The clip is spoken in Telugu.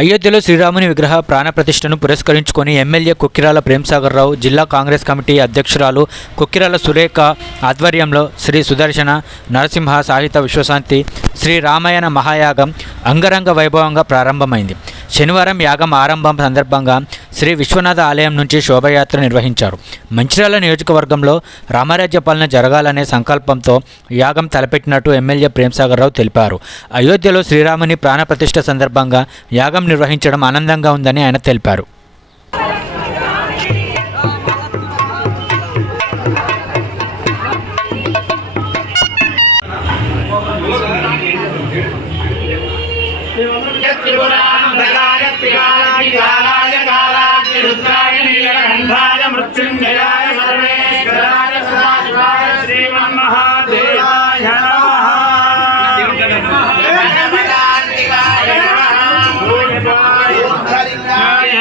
అయోధ్యలో శ్రీరాముని విగ్రహ ప్రాణప్రతిష్టను పురస్కరించుకొని ఎమ్మెల్యే కుక్కిరాల ప్రేమ్సాగర్ రావు జిల్లా కాంగ్రెస్ కమిటీ అధ్యక్షురాలు కుక్కిరాల సురేఖ ఆధ్వర్యంలో శ్రీ సుదర్శన నరసింహ సాహిత్య విశ్వశాంతి శ్రీ రామాయణ మహాయాగం అంగరంగ వైభవంగా ప్రారంభమైంది. శనివారం యాగం ఆరంభం సందర్భంగా శ్రీ విశ్వనాథ ఆలయం నుంచి శోభయాత్ర నిర్వహించారు. మంచిర్యాల నియోజకవర్గంలో రామరాజ్య పాలన జరగాలనే సంకల్పంతో యాగం తలపెట్టినట్టు ఎమ్మెల్యే ప్రేమసాగర్ రావు తెలిపారు. అయోధ్యలో శ్రీరాముని ప్రాణప్రతిష్ఠ సందర్భంగా యాగం నిర్వహించడం ఆనందంగా ఉందని ఆయన తెలిపారు. రుద్రాయ మృత్యుంజయాయ సర్వేశ్వరాయ సదాశివాయ శ్రీమన్మహాదేవాయ భరణలింగాయ